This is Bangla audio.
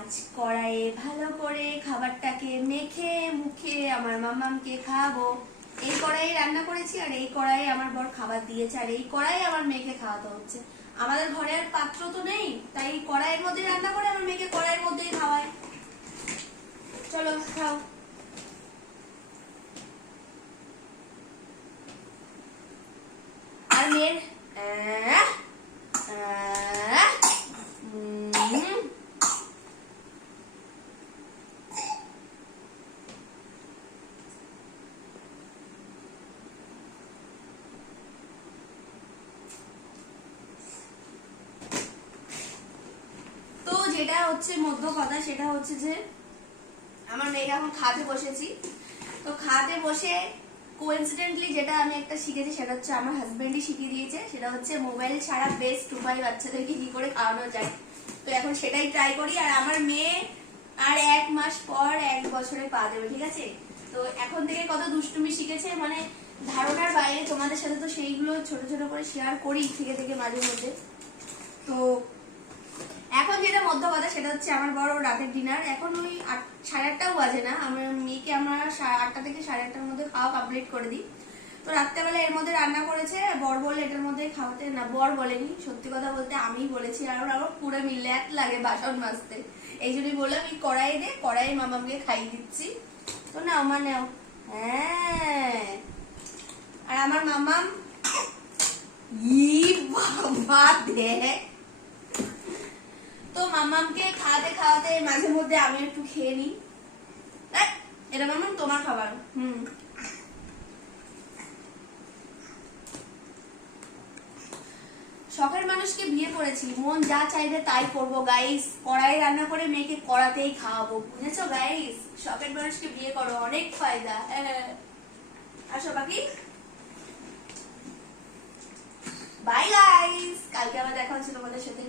আজ কড়াইয়ে ভালো করে খাবারটাকে মেখে মুখে আমার মামামকে খাওয়াবো। এই কড়াইয়ে রান্না করেছি আর এই কড়াইয়ে আমার বর খাবার দিয়েছে আর এই কড়াইয়ে আমার মেয়েকে খাওয়াতে হচ্ছে। আমাদের ঘরে আর পাত্র তো নেই, তাই এই কড়াইয়ের মধ্যে রান্না করে আমার মেয়েকে কড়াইয়ের মধ্যেই খাওয়ায়। চলো খাও। আর মেয়ের যেটা হচ্ছে মধ্য কথা সেটা হচ্ছে যে আমার মেয়েকে এখন খাতে বসেছি। তো খাতে বসে কোইন্সিডেন্টলি যেটা আমি একটা শিখেছি সেটা হচ্ছে আমার হাজবেন্ডই শিখিয়ে দিয়েছে। সেটা হচ্ছে মোবাইল ছাড়া বেস্ট উপায় বাচ্চাদেরকে কি করে খাওয়ানো যায়। তো এখন সেটাই ট্রাই করি। আর আমার মেয়ে আর 1 মাস পর 1 বছরে পা দেবে, ঠিক আছে? তো এখন থেকে কত দুষ্টুমি শিখেছে, মানে ধারণার বাইরে। তোমাদের সাথে তো সেইগুলো ছোট ছোট করে শেয়ার করি থেকে থেকে মাঝে মধ্যে। তো এখন যেটা মধ্য কথা সেটা হচ্ছে আমার বড় রাতের ডিনার। এখন ওই 8:30টাও বাজে না, আমার মেয়েকে আমরা 8টা থেকে 8:30টার মধ্যে খাওয়া কমপ্লিট করে দিই। তো রাত্রেবেলা এর মধ্যে রান্না করেছে, বর বলে এটার মধ্যে খাওয়াতে, না বর বলেনি, সত্যি কথা বলতে আমিই বলেছি। আর আমার পুরো মিল্লাত লাগে বাসন মাজতে, এই জন্যই বললাম এই কড়াই দে, কড়াই মামাকে খাইয়ে দিচ্ছি। তো নাও মা নাও। হ্যাঁ, আর আমার মামাম বাবা দেখ। তো মামামকে খাওয়াতে খাওয়াতে মাঝে মধ্যে আমি একটু খেয়ে নিই। এটা মামাম তোমার খাবার। শখের মানুষকে বিয়ে করেছি, মন যা চাইবে তাই করবো গাইস। কড়াই রান্না করে মেয়েকে কড়াতেই খাওয়াবো, বুঝেছো গাইস? শখের মানুষকে বিয়ে করো, অনেক ফায়দা। আসো বাকি, বাই গাইস, কালকে আবার দেখা হচ্ছে তোমাদের সাথে।